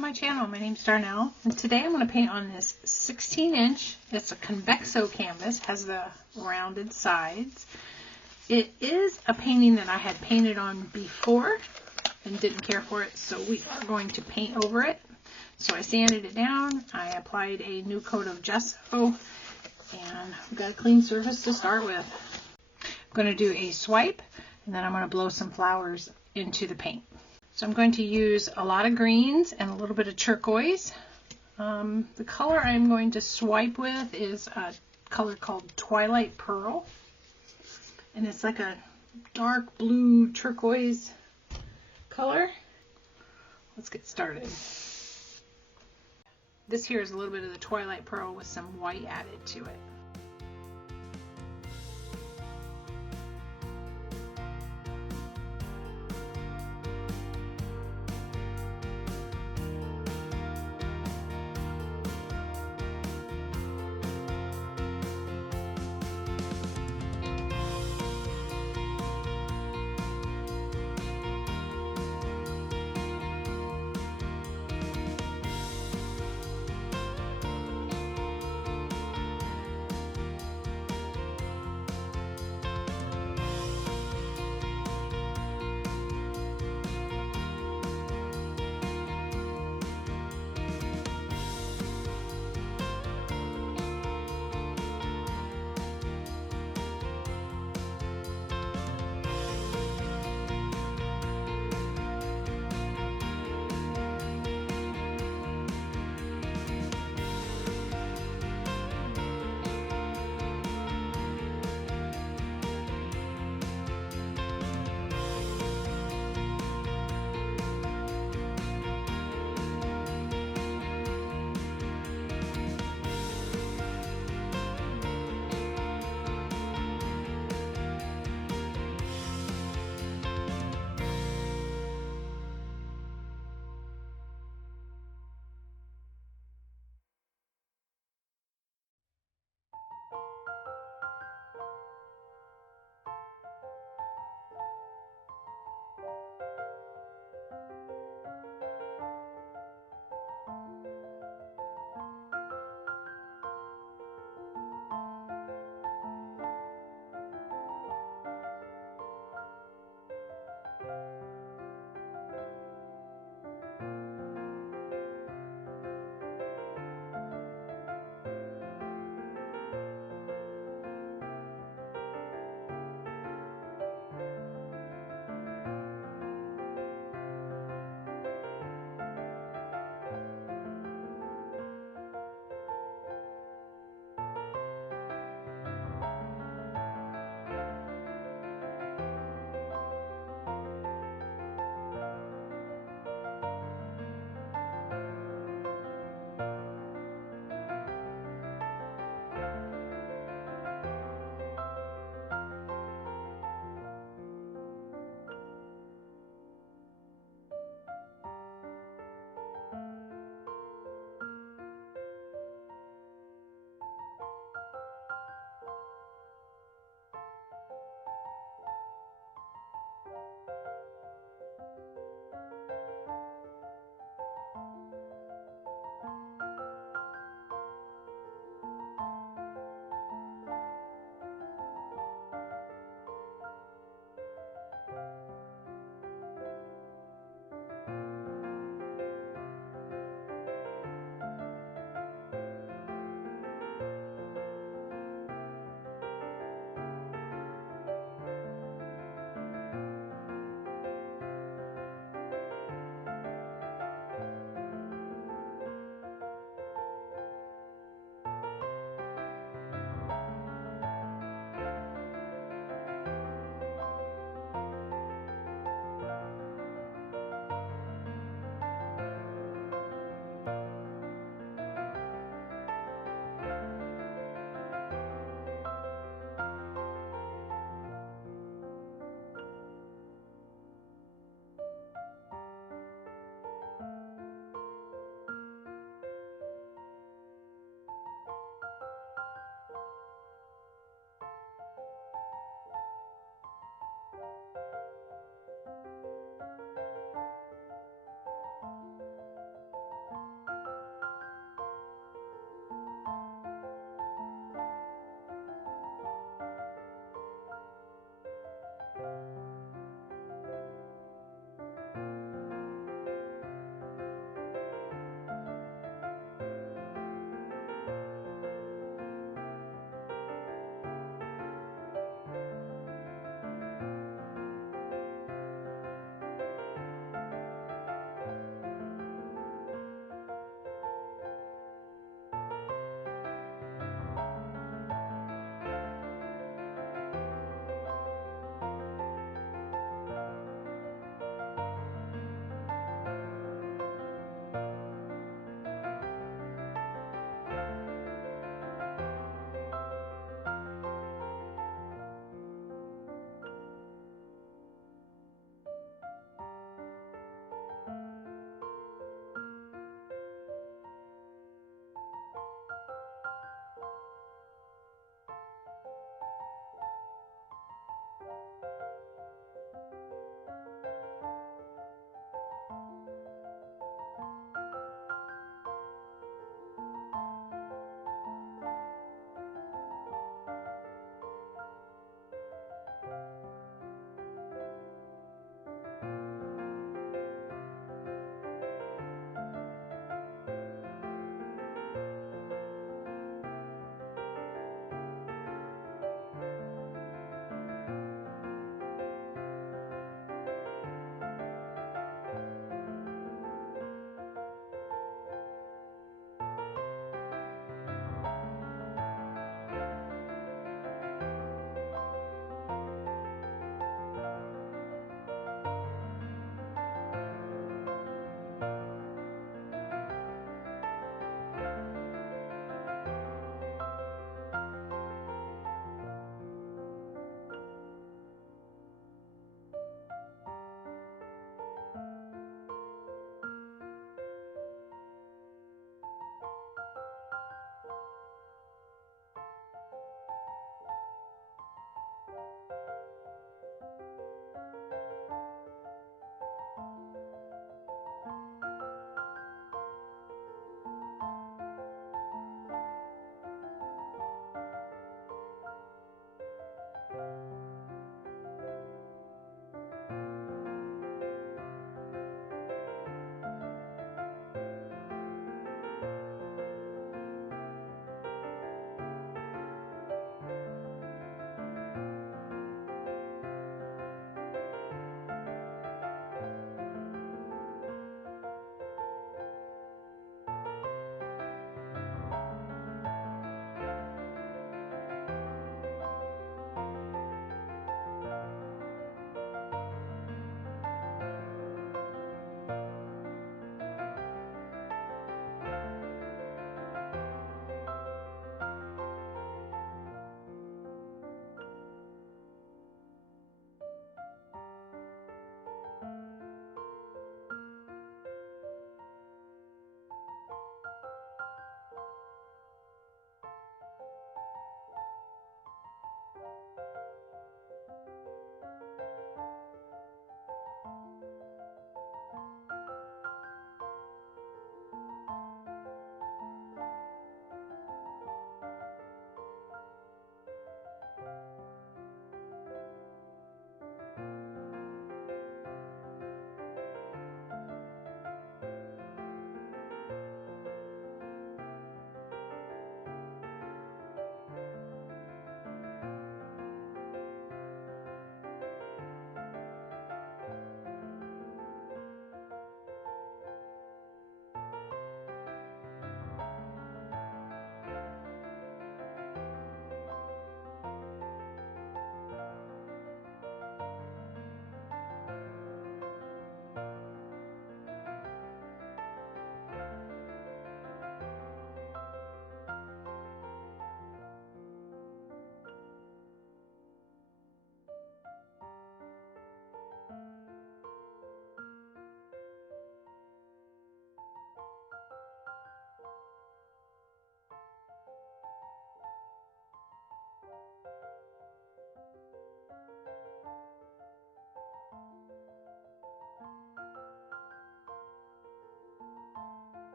my channel. My name's Darnell, and today I'm going to paint on this 16-inch. It's a Convexo canvas, has the rounded sides. It is a painting that I had painted on before and didn't care for it, so we are going to paint over it. So I sanded it down, I applied a new coat of gesso, and we've got a clean surface to start with. I'm going to do a swipe, and then I'm going to blow some flowers into the paint. So I'm going to use a lot of greens and a little bit of turquoise. The color I'm going to swipe with is a color called Twilight Pearl. And it's like a dark blue turquoise color. Let's get started. This here is a little bit of the Twilight Pearl with some white added to it.